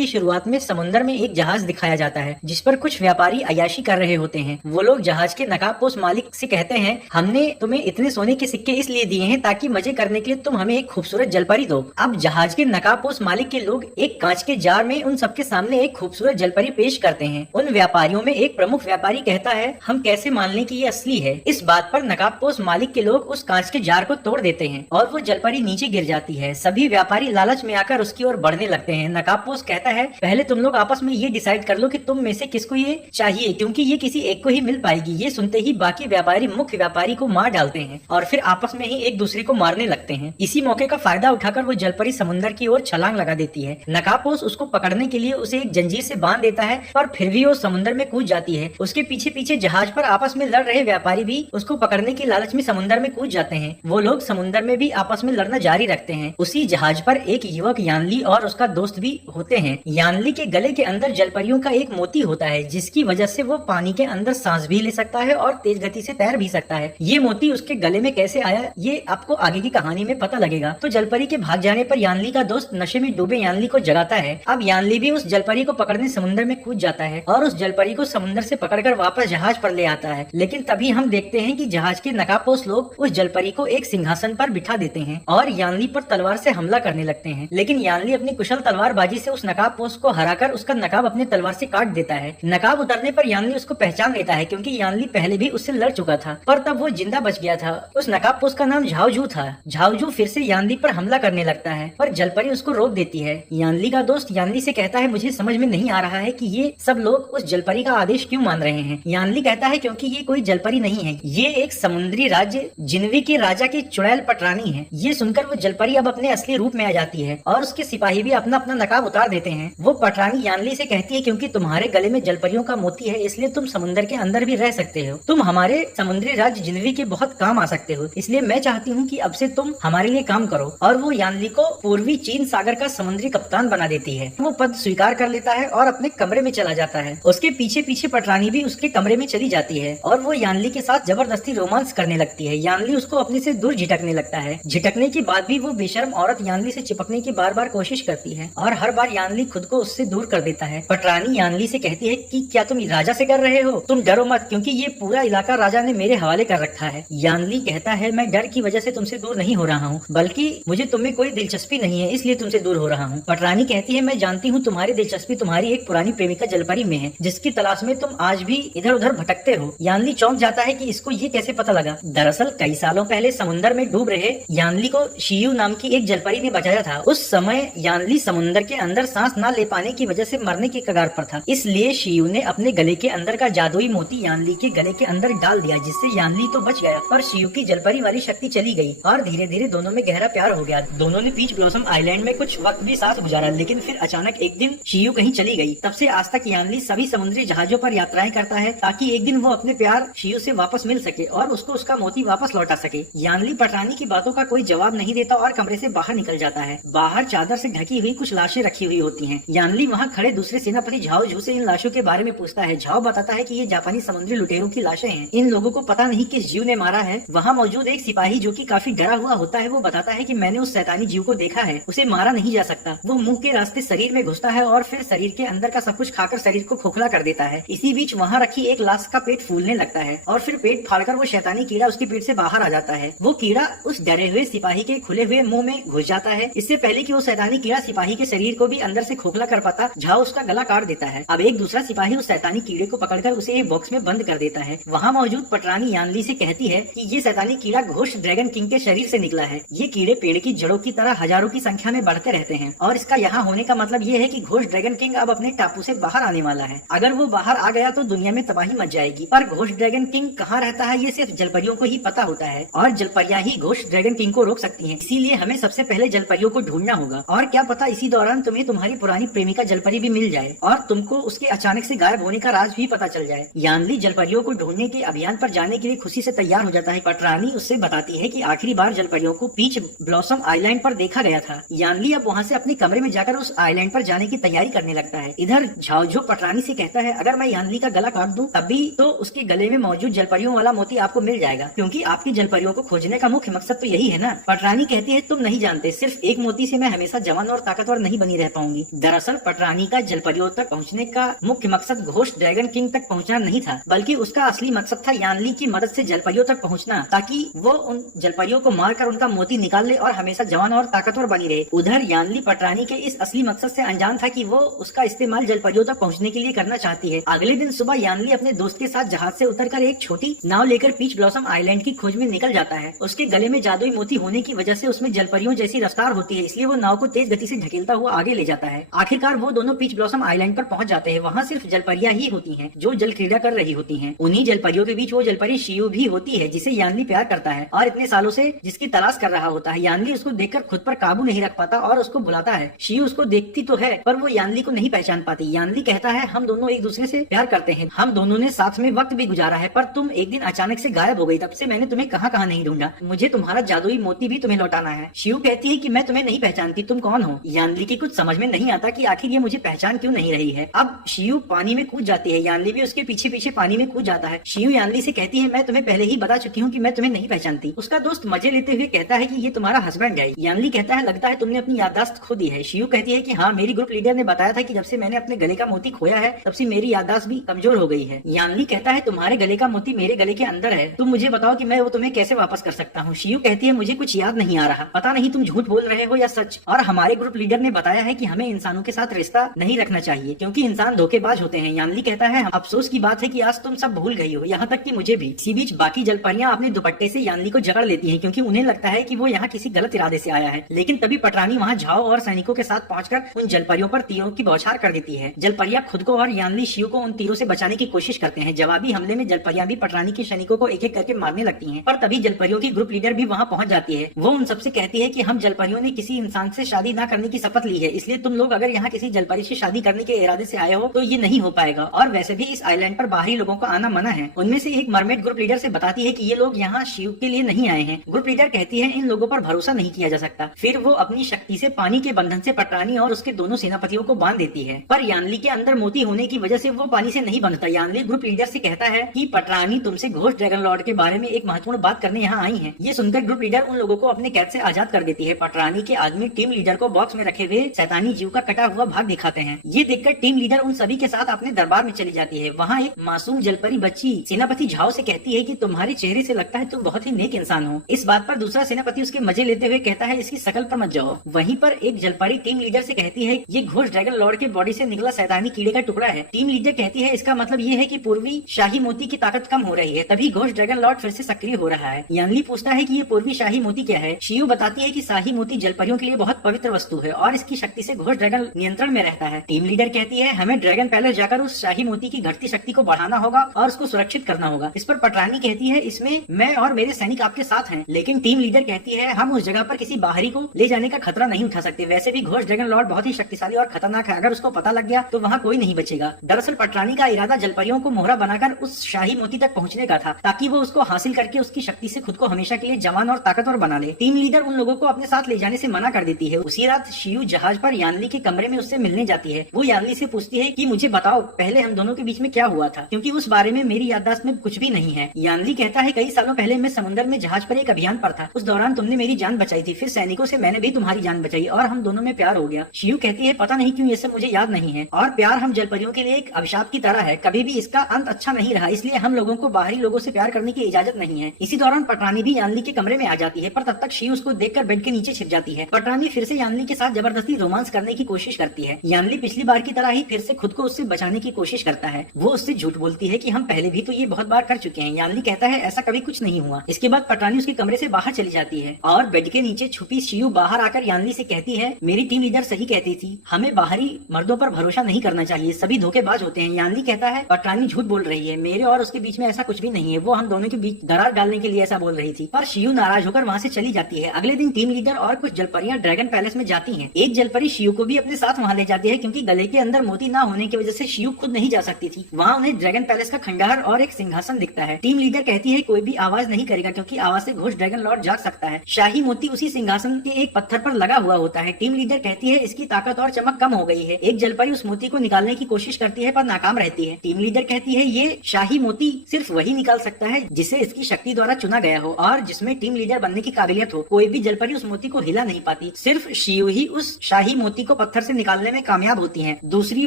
की शुरुआत में समुद्र में एक जहाज दिखाया जाता है जिस पर कुछ व्यापारी अय्याशी कर रहे होते हैं। वो लोग जहाज के नकाबपोश मालिक से कहते हैं, हमने तुम्हें इतने सोने के सिक्के इसलिए दिए हैं ताकि मजे करने के लिए तुम हमें एक खूबसूरत जलपरी दो। अब जहाज के नकाबपोश मालिक के लोग एक कांच के जार में उन सबके सामने एक खूबसूरत जलपरी पेश करते हैं। उन व्यापारियों में एक प्रमुख व्यापारी कहता है, हम कैसे मान लें कि ये असली है। इस बात पर नकाबपोश मालिक के लोग उस कांच के जार को तोड़ देते हैं और वो जलपरी नीचे गिर जाती है। सभी व्यापारी लालच में आकर उसकी ओर बढ़ने लगते हैं। नकाबपोश कहता है, पहले तुम लोग आपस में ये डिसाइड कर लो कि तुम में से किसको ये चाहिए, क्योंकि ये किसी एक को ही मिल पाएगी। ये सुनते ही बाकी व्यापारी मुख्य व्यापारी को मार डालते हैं और फिर आपस में ही एक दूसरे को मारने लगते हैं। इसी मौके का फायदा उठाकर वो जलपरी समुद्र की ओर छलांग लगा देती है। नकाबपोश उसको पकड़ने के लिए उसे एक जंजीर से बांध देता है, पर फिर भी वो समुद्र में कूद जाती है। उसके पीछे पीछे जहाज पर आपस में लड़ रहे व्यापारी भी उसको पकड़ने की लालच में समुद्र में कूद जाते हैं। वो लोग समुद्र में भी आपस में लड़ना जारी रखते हैं। उसी जहाज पर एक युवक यानली और उसका दोस्त भी होते हैं। यानली के गले के अंदर जलपरियों का एक मोती होता है जिसकी वजह से वो पानी के अंदर सांस भी ले सकता है और तेज गति से तैर भी सकता है। ये मोती उसके गले में कैसे आया ये आपको आगे की कहानी में पता लगेगा। तो जलपरी के भाग जाने पर यानली का दोस्त नशे में डूबे यानली को जगाता है। अब यानली भी उस जलपरी को पकड़ने समुद्र में कूद जाता है और उस जलपरी को समुद्र से पकड़कर वापस जहाज पर ले आता है। लेकिन तभी हम देखते हैं कि जहाज के नकाबपोश लोग उस जलपरी को एक सिंहासन पर बिठा देते हैं और यानली पर तलवार से हमला करने लगते हैं। लेकिन यानली अपनी कुशल तलवारबाजी से उस नकाबपोश को हराकर उसका नकाब अपनी तलवार से काट देता है। नकाब उतरने पर यानली उसको पहचान लेता है क्योंकि यानली पहले भी उससे लड़ चुका था, पर तब वो जिंदा बच गया था। उस नकाबपोश का नाम झाओजू था। झाओजू फिर से यानली पर हमला करने लगता है पर जलपरी उसको रोक देती है। यानली का दोस्त यानली से कहता है, मुझे समझ में नहीं आ रहा है कि ये सब लोग उस जलपरी का आदेश क्यों मान रहे हैं। यानली कहता है, क्योंकि ये कोई जलपरी नहीं है, ये एक समुद्री राज्य जिन्वी के राजा की चुड़ैल पटरानी है। ये सुनकर वो जलपरी अब अपने असली रूप में आ जाती है और उसके सिपाही भी अपना अपना नकाब उतार देते हैं। वो पटरानी यानली से कहती है, क्योंकि तुम्हारे गले में जलपरियों का मोती है इसलिए तुम समुद्र के अंदर भी रह सकते हो। तुम हमारे समुद्री राज्य जिन्वी के बहुत काम आ सकते हो, इसलिए मैं चाहती हूँ कि अब से तुम हमारे लिए काम करो। और वो यानली को पूर्वी चीन सागर का समुद्री कप्तान बना देती है। वो पद स्वीकार कर लेता है और अपने कमरे में चला जाता है। उसके पीछे पीछे पटरानी भी उसके कमरे में चली जाती है और वो यानली के साथ जबरदस्ती रोमांस करने लगती है। यानली उसको अपने से दूर झिटकने लगता है। झिटकने के बाद भी वो बेशर्म औरत यानली से चिपकने की बार बार कोशिश करती है और हर बार यानली खुद को उससे दूर कर देता है। पटरानी यानली से कहती है कि क्या तुम राजा से कर रहे हो? तुम डरो मत, क्योंकि ये पूरा इलाका राजा ने मेरे हवाले कर रखा है। यानली कहता है, मैं डर की वजह से तुमसे दूर नहीं हो रहा हूँ, बल्कि मुझे तुममें कोई दिलचस्पी नहीं है इसलिए तुमसे दूर हो रहा हूँ। पटरानी कहती है, मैं जानती हूँ तुम्हारी दिलचस्पी तुम्हारी एक पुरानी प्रेमिका जलपरी में है जिसकी तलाश में तुम आज भी इधर उधर भटकते हो। यानली चौंक जाता है कि इसको ये कैसे पता लगा। दरअसल कई सालों पहले समुद्र में डूब रहे यानली को शियू नाम की एक जलपरी ने बचाया था। उस समय यानली समुद्र के अंदर सांस न ले पाने की वजह से मरने के कगार पर था, इसलिए शियू ने अपने गले के अंदर का जादुई मोती यानली के गले के अंदर डाल दिया, जिससे यानली तो बच गया और शियू की जलपरी वाली शक्ति चली गई और धीरे धीरे दोनों में गहरा प्यार हो गया। दोनों ने पीच ब्लॉसम आइलैंड में कुछ वक्त भी साथ गुजारा, लेकिन फिर अचानक एक दिन शियू कहीं चली गई। तब से आज तक यानली सभी समुद्री जहाजों पर यात्राएं करता है ताकि एक दिन वो अपने प्यार शियू से वापस मिल सके और उसको उसका मोती वापस लौटा सके। यानली पटरानी की बातों का कोई जवाब नहीं देता और कमरे से बाहर निकल जाता है। बाहर चादर से ढकी हुई कुछ लाशें रखी हुई होती हैं। यानली वहाँ खड़े दूसरे सेनापति झाओजू से इन लाशों के बारे में पूछता है। झाओ बताता है कि ये जापानी समुद्री लुटेरों की लाशें हैं। इन लोगों को पता नहीं किस जीव ने मारा है। वहाँ मौजूद एक सिपाही जो कि काफी डरा हुआ होता है, वो बताता है कि मैंने उस शैतानी जीव को देखा है, उसे मारा नहीं जा सकता। वो मुंह के रास्ते शरीर में घुसता है और फिर शरीर के अंदर का सब कुछ खाकर शरीर को खोखला कर देता है। इसी बीच वहाँ रखी एक लाश का पेट फूलने लगता है और फिर पेट फाड़कर वो शैतानी कीड़ा उसके पेट से बाहर आ जाता है। वो कीड़ा उस डरे हुए सिपाही के खुले हुए मुंह में घुस जाता है। इससे पहले कि वो शैतानी कीड़ा सिपाही के शरीर को भी अंदर से खोखला कर पाता, झाओ उसका गला काट देता है। अब एक दूसरा सिपाही उस शैतानी कीड़े को पकड़कर उसे एक बॉक्स में बंद कर देता है। वहाँ मौजूद पटरानी यानली से कहती है कि ये शैतानी कीड़ा घोष ड्रैगन किंग के शरीर से निकला है। ये कीड़े पेड़ की जड़ों की तरह हजारों की संख्या में बढ़ते रहते हैं और इसका यहाँ होने का मतलब ये है कि घोष ड्रैगन किंग अब अपने टापू से बाहर आने वाला है। अगर वो बाहर आ गया तो दुनिया में तबाही मच जाएगी। पर घोष ड्रैगन किंग कहाँ रहता है ये सिर्फ जलपरियों को ही पता होता है और जलपरियां ही घोष ड्रैगन किंग को रोक सकती हैं। इसीलिए हमें सबसे पहले जलपरियों को ढूंढना होगा और क्या पता इसी दौरान तुम्हें तुम्हारी पुरानी प्रेमिका जलपरी भी मिल जाए और तुमको उसके अचानक से गायब होने का राज भी पता चल जाए। यानली जलपरियों को ढूंढने के अभियान पर जाने के लिए खुशी से तैयार हो जाता है। पटरानी उससे बताती है कि आखिरी बार जलपरियों को पीच ब्लॉसम आइलैंड पर देखा गया था। यानली अब वहाँ से अपने कमरे में जाकर उस आइलैंड पर जाने की तैयारी करने लगता है। इधर झाओजू पटरानी से कहता है, अगर मैं यानली का गला काट दूं तब भी तो उसके गले में मौजूद जलपरियों वाला मोती आपको मिल जाएगा, क्योंकि आपकी जलपरियों को खोजने का मुख्य मकसद तो यही है ना। पटरानी कहती है, तुम नहीं जानते, सिर्फ एक मोती से मैं हमेशा जवान और ताकतवर नहीं बनी रह पाऊंगी, दरअसल पटरानी का जलपरियों तक पहुंचने का मुख्य मकसद घोस्ट ड्रैगन किंग तक पहुंचना नहीं था, बल्कि उसका असली मकसद था यानली की मदद से जलपरियों तक पहुंचना, ताकि वो उन जलपरियों को मारकर उनका मोती निकाल ले और हमेशा जवान और ताकतवर बनी रहे। उधर यानली पटरानी के इस असली मकसद से अनजान था कि वो उसका इस्तेमाल जलपरियों तक पहुंचने के लिए करना चाहती है। अगले दिन सुबह यानली अपने दोस्त के साथ जहाज से उतरकर एक छोटी नाव लेकर पीच ब्लॉसम आइलैंड की खोज में निकल जाता है। उसके गले में जादुई मोती होने की वजह से उसमें जलपरियों जैसी रफ्तार होती है, इसलिए वो नाव को तेज गति से ढकेलता हुआ आगे ले जाता है। आखिरकार वो दोनों पीच ब्लॉसम आइलैंड पर पहुंच जाते हैं। वहाँ सिर्फ जलपरियां ही होती हैं जो जल क्रीड़ा कर रही होती हैं। उन्हीं जलपरियों के बीच वो जलपरी शियू भी होती है जिसे यानली प्यार करता है और इतने सालों से जिसकी तलाश कर रहा होता है। यानली उसको देखकर खुद पर काबू नहीं रख पाता और उसको बुलाता है। शियू उसको देखती तो है पर वो यानली को नहीं पहचान पाती। यानली कहता है, हम दोनों एक दूसरे से प्यार करते हैं, हम दोनों ने साथ में वक्त भी गुजारा है, पर तुम एक दिन अचानक से गायब हो गई। तब से मैंने तुम्हें कहाँ कहाँ नहीं ढूंढा। मुझे तुम्हारा जादुई मोती भी तुम्हें लौटाना है। शियू कहती है कि मैं तुम्हें नहीं पहचानती, तुम कौन हो। यानली की कुछ समझ में नहीं आता कि आखिर ये मुझे पहचान क्यों नहीं रही है। अब शियू पानी में कूद जाती है, यानली भी उसके पीछे पीछे पानी में कूद जाता है। शियू यानली से कहती है, मैं तुम्हें पहले ही बता चुकी हूँ कि मैं तुम्हें नहीं पहचानती। उसका दोस्त मजे लेते हुए कहता है कि ये तुम्हारा हस्बैंड है। यानली कहता है, लगता है तुमने अपनी याददाश्त खो दी है। शियू कहती है कि हाँ, मेरी ग्रुप लीडर ने बताया था कि जब से मैंने अपने गले का मोती खोया है तब से मेरी याददाश्त भी कमजोर हो गई है। यानली कहता है, तुम्हारे गले का मोती मेरे गले के अंदर है, तुम मुझे बताओ कि मैं वो तुम्हें कैसे वापस कर सकता हूँ। शियू कहती है, मुझे कुछ याद नहीं आ रहा, पता नहीं तुम झूठ बोल रहे हो या सच। और हमारे ग्रुप लीडर ने बताया है कि हमें इंसानों के साथ रिश्ता नहीं रखना चाहिए क्योंकि इंसान धोखेबाज होते हैं। यानली कहता है, अफसोस की बात है कि आज तुम सब भूल गई हो, यहाँ तक कि मुझे भी। इसी बीच बाकी जलपरियां अपने दुपट्टे से यानली को जकड़ लेती हैं क्योंकि उन्हें लगता है कि वो यहाँ किसी गलत इरादे से आया है। लेकिन तभी पटरानी वहाँ झाओ और सैनिकों के साथ पहुंचकर उन जलपरियों पर तीरों की बौछार कर देती है। जलपरियां खुद को और यानली शियू को उन तीरों से बचाने की कोशिश करते हैं। जवाबी हमले में जलपरियां भी पटरानी के सैनिकों को एक एक करके मारने लगती हैं। पर तभी जलपरियों की ग्रुप लीडर भी वहाँ पहुंच जाती है। वो उन सबसे कहती है कि हम जलपरियों ने किसी इंसान से शादी न करने की शपथ ली है, इसलिए तुम लोग अगर यहाँ किसी जलपरी से शादी करने के इरादे से आए हो तो ये नहीं हो पाएगा। और वैसे भी इस आइलैंड पर बाहरी लोगों को आना मना है। उनमें से एक मरमेड ग्रुप लीडर से बताती है कि ये लोग यहाँ शिव के लिए नहीं आए हैं। ग्रुप लीडर कहती है, इन लोगों पर भरोसा नहीं किया जा सकता। फिर वो अपनी शक्ति से पानी के बंधन से पटरानी और उसके दोनों सेनापतियों को बांध देती है। पर यानली के अंदर मोती होने की वजह से वो पानी से नहीं बंधता। यानली ग्रुप लीडर से कहता है कि पटरानी तुमसे घोस्ट ड्रैगन लॉर्ड के बारे में एक महत्वपूर्ण बात करने यहाँ आई है। ये सुनकर ग्रुप लीडर उन लोगों को अपने कैद से आजाद कर देती है। पटरानी के आदमी टीम लीडर को बॉक्स में रखे हुए शैतानी जीव का कटा हुआ भाग दिखाते हैं। ये देखकर टीम लीडर उन सभी के साथ अपने दरबार में चली जाती है। वहाँ एक मासूम जलपरी बच्ची सेनापति झाओ से कहती है कि तुम्हारे चेहरे से लगता है तुम बहुत ही नेक इंसान हो। इस बात पर दूसरा सेनापति उसके मजे लेते हुए कहता है, इसकी शकल पर मत जाओ। वहीं पर एक जलपरी टीम लीडर से कहती है, ये घोस्ट ड्रैगन लॉर्ड के बॉडी से निकला शैतानी कीड़े का टुकड़ा है। टीम लीडर कहती है, इसका मतलब ये है कि पूर्वी शाही मोती की ताकत कम हो रही है, तभी घोस्ट ड्रैगन लॉर्ड फिर से सक्रिय हो रहा है। यानली पूछता है कि ये पूर्वी शाही मोती क्या है। शियू बताती है कि शाही मोती जलपरियों के लिए बहुत पवित्र वस्तु है और इसकी शक्ति से घोस्ट ड्रैगन नियंत्रण में रहता है। टीम लीडर कहती है, हमें ड्रैगन पैलेस जाकर उस शाही मोती की घटती शक्ति को बढ़ाना होगा और उसको सुरक्षित करना होगा। इस पर पटरानी कहती है, इसमें मैं और मेरे सैनिक आपके साथ हैं। लेकिन टीम लीडर कहती है, हम उस जगह पर किसी बाहरी को ले जाने का खतरा नहीं उठा सकते। वैसे भी घोस्ट ड्रैगन लॉर्ड बहुत ही शक्तिशाली और खतरनाक है, अगर उसको पता लग गया तो वहाँ कोई नहीं बचेगा। दरअसल पटरानी का इरादा जलपरियों को मोहरा बनाकर उस शाही मोती तक पहुँचने का था ताकि वो उसको हासिल करके उसकी शक्ति से खुद को हमेशा के लिए जवान और ताकतवर बना ले। टीम लीडर उन लोगों को अपने साथ ले जाने से मना कर देती है। उसी रात शियू जहाज पर यानली के कमरे में उससे मिलने जाती है। वो यानली से पूछती है कि मुझे बताओ पहले हम दोनों के बीच में क्या हुआ था, क्योंकि उस बारे में मेरी याददाश्त में कुछ भी नहीं है। यानली कहता है, कई सालों पहले मैं समुद्र में जहाज पर एक अभियान पर था। उस दौरान तुमने मेरी जान बचाई थी, फिर सैनिकों से मैंने भी तुम्हारी जान बचाई और हम दोनों में प्यार हो गया। शियू कहती है, पता नहीं क्यों ये सब मुझे याद नहीं है और प्यार हम जलपरियों के लिए एक अभिशाप की तरह है, कभी भी इसका अंत अच्छा नहीं रहा, इसलिए हम लोगों को बाहरी लोगों से प्यार करने की इजाजत नहीं है। इसी दौरान पटरानी भी यानली के कमरे में आ जाती है, पर तब तक शियू उसको देखकर बेड के नीचे छिप जाती है। पटरानी फिर से यानली के साथ जबरदस्ती रोमांस करने की कोशिश करती है। यानली पिछली बार की तरह ही फिर से खुद को उससे बचाने की कोशिश करता है। वो उससे झूठ बोलती है कि हम पहले भी तो ये बहुत बार कर चुके हैं। यानली कहता है, ऐसा कभी कुछ नहीं हुआ। इसके बाद पटरानी उसके कमरे से बाहर चली जाती है और बेड के नीचे छुपी शियू बाहर आकर यानली से कहती है, मेरी टीम लीडर सही कहती थी, हमें बाहरी मर्दों पर भरोसा नहीं करना चाहिए, सभी धोखेबाज होते हैं। यानली कहता है, पटरानी झूठ बोल रही है, मेरे और उसके बीच में ऐसा कुछ भी नहीं है, वो हम दोनों के बीच दरार डालने के लिए ऐसा बोल रही थी। पर शियू नाराज होकर वहाँ से चली जाती है। अगले दिन टीम लीडर और कुछ जलपरियां ड्रैगन पैलेस में जाती हैं। एक जलपरी शियू को भी अपने साथ वहाँ ले जाती है क्योंकि गले के अंदर मोती न होने की वजह से शियू खुद नहीं जा सकती थी। वहाँ उन्हें ड्रैगन पैलेस का खंडहर और एक सिंहासन दिखता है। टीम लीडर कहती है, कोई भी आवाज नहीं करेगा क्योंकि आवाज से घोस्ट ड्रैगन लॉर्ड जाग सकता है। शाही मोती उसी सिंहासन के एक पत्थर पर लगा हुआ होता है। टीम लीडर कहती है, इसकी ताकत और चमक कम हो गई है। एक जलपरी उस मोती को निकालने की कोशिश करती है पर नाकाम रहती है। टीम लीडर कहती है, ये शाही मोती सिर्फ वही निकाल सकता है जिसे इसकी शक्ति द्वारा चुना गया हो और जिसमें टीम लीडर बनने की काबिलियत हो। कोई भी जलपरी उस मोती को हिला नहीं पाती, सिर्फ शियू ही उस शाही मोती को पत्थर से निकालने में कामयाब होती हैं। दूसरी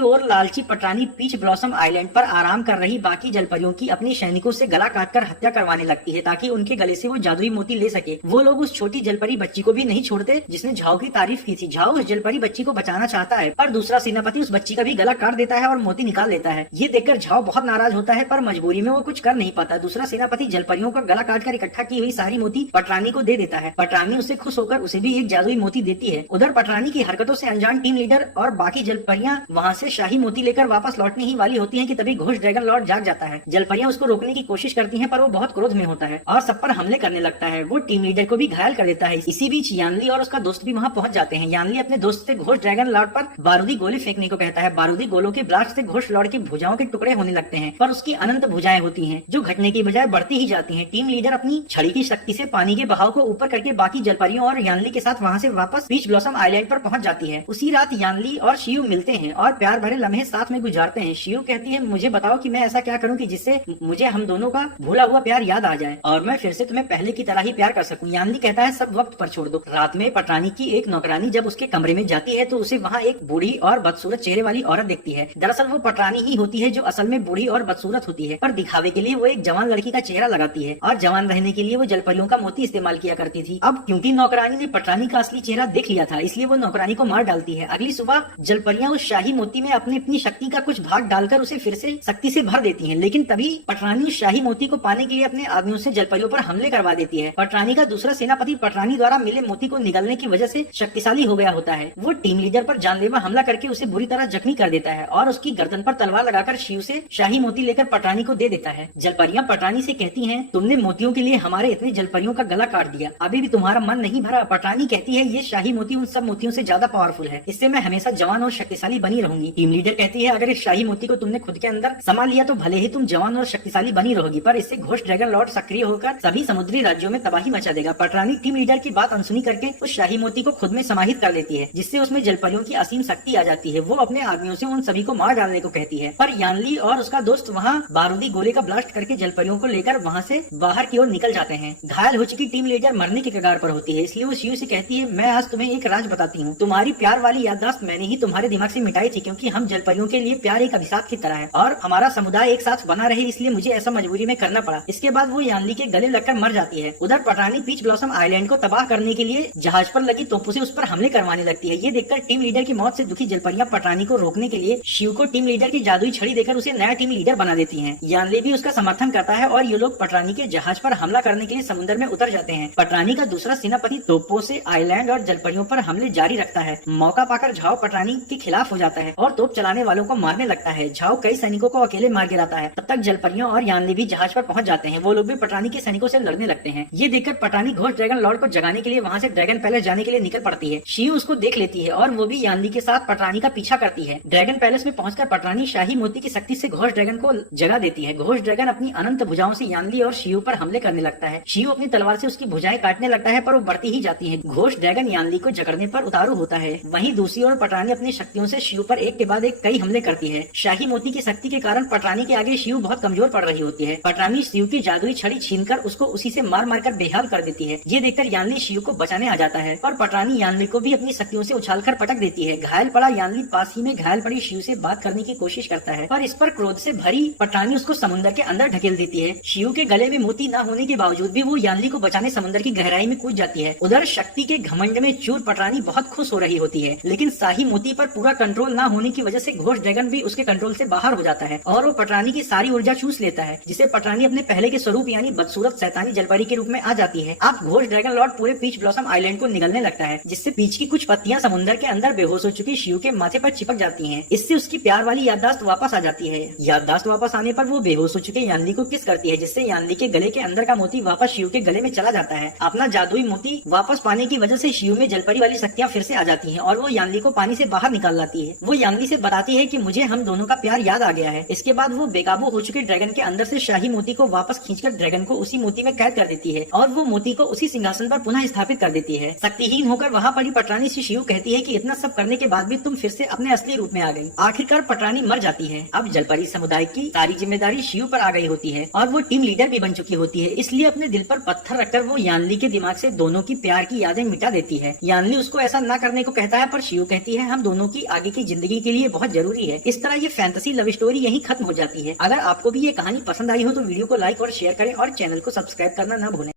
ओर लालची पटरानी पीच ब्लॉसम आइलैंड पर आराम कर रही बाकी जलपरियों की अपनी सैनिकों से गला काटकर हत्या करवाने लगती है ताकि उनके गले से वो जादुई मोती ले सके। वो लोग उस छोटी जलपरी बच्ची को भी नहीं छोड़ते जिसने झाओ की तारीफ की थी। झाओ उस जलपरी बच्ची को बचाना चाहता है पर दूसरा सेनापति उस बच्ची का भी गला काट देता है और मोती निकाल लेता है। ये देखकर झाओ बहुत नाराज होता है पर मजबूरी में वो कुछ कर नहीं पाता। दूसरा सेनापति जलपरियों का गला काटकर इकट्ठा की हुई सारी मोती पटरानी को दे देता है। पटरानी उससे खुश होकर उसे भी एक जादुई मोती देती है। उधर पटरानी की हरकतों से अनजान टीम लीडर और बाकी जलपरियां वहाँ से शाही मोती लेकर वापस लौटने ही वाली होती हैं कि तभी घोष ड्रैगन लॉर्ड जाग जाता है। जलपरियां उसको रोकने की कोशिश करती हैं पर वो बहुत क्रोध में होता है और सब पर हमले करने लगता है। वो टीम लीडर को भी घायल कर देता है। इसी बीच यानली और उसका दोस्त भी वहाँ पहुँच जाते हैं। यानली अपने दोस्त से घोष ड्रैगन लॉर्ड पर बारूदी गोले फेंकने को कहता है। बारूदी गोलों के ब्लास्ट से घोष लॉर्ड की भुजाओं के टुकड़े होने लगते हैं पर उसकी अनंत भुजाएं होती हैं जो घटने की बजाय बढ़ती ही जाती हैं। टीम लीडर अपनी छड़ी की शक्ति से पानी के बहाव को ऊपर करके बाकी जलपरियों और यानली के साथ वहाँ से वापस पीच ब्लॉसम आइलैंड पर पहुँच जाती है। उसी रात यानली और शियू मिलते हैं और प्यार भरे लम्हे साथ में गुजारते हैं। शियू कहती है, मुझे बताओ कि मैं ऐसा क्या करूं कि जिससे मुझे हम दोनों का भूला हुआ प्यार याद आ जाए और मैं फिर से तुम्हें पहले की तरह ही प्यार कर सकूं। यानली कहता है, सब वक्त पर छोड़ दो। रात में पटरानी की एक नौकरानी जब उसके कमरे में जाती है तो उसे वहाँ एक बूढ़ी और बदसूरत चेहरे वाली औरत देखती है। दरअसल वो पटरानी ही होती है जो असल में बूढ़ी और बदसूरत होती है पर दिखावे के लिए वो एक जवान लड़की का चेहरा लगाती है और जवान रहने के लिए वो जलपरियों का मोती इस्तेमाल किया करती थी। अब क्योंकि नौकरानी ने पटरानी का असली चेहरा देख लिया था इसलिए वो नौकरानी को मार डालती है। अगली सुबह जलपरियां उस शाही मोती में अपनी शक्ति का कुछ भाग डालकर उसे फिर से शक्ति से भर देती हैं। लेकिन तभी पटरानी शाही मोती को पाने के लिए अपने आदमियों से जलपरियों पर हमले करवा देती है। पटरानी का दूसरा सेनापति पटरानी द्वारा मिले मोती को निगलने की वजह से शक्तिशाली हो गया होता है। वो टीम लीडर पर जानलेवा हमला करके उसे बुरी तरह जख्मी कर देता है और उसकी गर्दन पर तलवार लगाकर शिव से शाही मोती लेकर पटरानी को दे देता है। जलपरियां पटरानी से कहती हैं, तुमने मोतियों के लिए हमारे इतने जलपरियों का गला काट दिया, अभी भी तुम्हारा मन नहीं भरा। पटरानी कहती है, ये शाही मोती उन सब मोतियों से ज्यादा पावरफुल है, इससे मैं हमेशा जवान और शक्तिशाली बनी रहूंगी। टीम लीडर कहती है, अगर इस शाही मोती को तुमने खुद के अंदर समा लिया तो भले ही तुम जवान और शक्तिशाली बनी रहोगी पर इससे घोष ड्रैगन लॉर्ड सक्रिय होकर सभी समुद्री राज्यों में तबाही मचा देगा। पटरानी टीम लीडर की बात अनसुनी करके उस शाही मोती को खुद में समाहित कर लेती है जिससे उसमें जलपरियों की असीम शक्ति आ जाती है। वो अपने आदमियों से उन सभी को मार डालने को कहती है पर यानली और उसका दोस्त वहाँ बारूदी गोले का ब्लास्ट करके जलपरियों को लेकर वहाँ से बाहर की ओर निकल जाते हैं। घायल हो चुकी टीम लीडर मरने के कगार पर होती है इसलिए वो शिव से कहती है, मैं आज तुम्हें एक राज बताती हूँ। तुम्हारी प्यार वाली याददाश्त मैंने ही तुम्हारे दिमाग से मिटाई थी क्योंकि हम जलपरियों के लिए प्यार एक अभिशाप की तरह है और हमारा समुदाय एक साथ बना रहे इसलिए मुझे ऐसा मजबूरी में करना पड़ा। इसके बाद वो यानली के गले लगकर मर जाती है। उधर पटरानी पीच ब्लॉसम आइलैंड को तबाह करने के लिए जहाज पर लगी तोपों से उस पर हमले करवाने लगती है। ये देखकर टीम लीडर की मौत से दुखी जलपरियां पटरानी को रोकने के लिए शिव को टीम लीडर की जादुई छड़ी देकर उसे नया टीम लीडर बना देती हैं। यानली भी उसका समर्थन करता है और ये लोग पटरानी के जहाज पर हमला करने के लिए समुद्र में उतर जाते हैं। पटरानी का दूसरा सेनापति तोपों से आइलैंड और जलपरियों पर हमले जारी रखता है। मौका पाकर झाओ पटरानी के खिलाफ हो जाता है और तोप चलाने वालों को मारने लगता है। झाओ कई सैनिकों को अकेले मार गिराता है। तब तक जलपरियों और यानली भी जहाज पर पहुंच जाते हैं। वो लोग भी पटरानी के सैनिकों से लड़ने लगते हैं। ये देखकर पटरानी घोष ड्रैगन लॉर्ड को जगाने के लिए वहाँ से ड्रैगन पैलेस जाने के लिए निकल पड़ती है। शिव उसको देख लेती है और वो भी यानली के साथ पटरानी का पीछा करती है। ड्रैगन पैलेस में पहुंचकर पटरानी शाही मोती की शक्ति से घोष ड्रैगन को जगा देती है। घोष ड्रैगन अपनी अनंत भुजाओं से यानली और शिव पर हमले करने लगता है। शिव अपनी तलवार से उसकी भुजाएं काटने लगता है पर वो बढ़ती ही जाती है। घोष ड्रैगन यानली को जकड़ने पर उतारू होता है। वहीं दूसरी ओर पटरानी अपनी शक्तियों से शिव पर एक के बाद एक कई हमले करती है। शाही मोती की शक्ति के कारण पटरानी के आगे शिव बहुत कमजोर पड़ रही होती है। पटरानी शिव की जादुई छड़ी छीनकर उसको उसी से मार मार कर बेहाल कर देती है। ये देखकर यानली शिव को बचाने आ जाता है और पटरानी यानली को भी अपनी शक्तियों से उछालकर पटक देती है। घायल पड़ा यानली पास ही में घायल पड़ी शिव से बात करने की कोशिश करता है पर इस पर क्रोध से भरी पटरानी उसको समुद्र के अंदर ढकेल देती है। शिव के गले में मोती न होने के बावजूद भी वो यानली को बचाने समुद्र की गहराई में कूद जाती है। उधर शक्ति के घमंड में चूर पटरानी बहुत खुश हो रही होती है लेकिन शाही मोती पर पूरा कंट्रोल न होने की वजह से घोष ड्रैगन भी उसके कंट्रोल से बाहर हो जाता है और वो पटरानी की सारी ऊर्जा चूस लेता है जिसे पटरानी अपने पहले के स्वरूप यानी बदसूरत शैतानी जलपरी के रूप में आ जाती है। अब घोष ड्रैगन लॉर्ड पूरे पीच ब्लॉसम आइलैंड को निगलने लगता है जिससे पीच की कुछ पत्तियां समुद्र के अंदर बेहोश हो चुकी शिव के माथे पर चिपक जाती हैं। इससे उसकी प्यार वाली याददाश्त वापस आ जाती है। याददाश्त वापस आने पर वो बेहोश हो चुके यानली को किस करती है जिससे यानली के गले के अंदर का मोती वापस शिव के गले में चला जाता है। अपना जादुई मोती वापस पाने की वजह से शिव में जलपरी वाली शक्तियां फिर से आ जाती हैं और वो यानली को पानी से बाहर निकाल लाती है। वो यानली से बताती है कि मुझे हम दोनों का प्यार याद आ गया है। इसके बाद वो बेकाबू हो चुके ड्रैगन के अंदर से शाही मोती को वापस खींचकर ड्रैगन को उसी मोती में कैद कर देती है और वो मोती को उसी सिंहासन पर पुनः स्थापित कर देती है। शक्तिहीन होकर वहाँ पड़ी पटरानी से शिव कहती है कि इतना सब करने के बाद भी तुम फिर से अपने असली रूप में आ गई। आखिरकार पटरानी मर जाती है। अब जलपरी समुदाय की सारी जिम्मेदारी शिव पर आ गई होती है और वो टीम लीडर भी बन चुकी होती है। इसलिए अपने दिल पर पत्थर रखकर वो यानली के दिमाग से दोनों की प्यार की यादें मिटा देती है। यानली उसको ऐसा न करने को कहता है पर शियो कहती है हम दोनों की आगे की जिंदगी के लिए बहुत जरूरी है। इस तरह ये फैंटेसी लव स्टोरी यहीं खत्म हो जाती है। अगर आपको भी ये कहानी पसंद आई हो तो वीडियो को लाइक और शेयर करें और चैनल को सब्सक्राइब करना ना भूलें।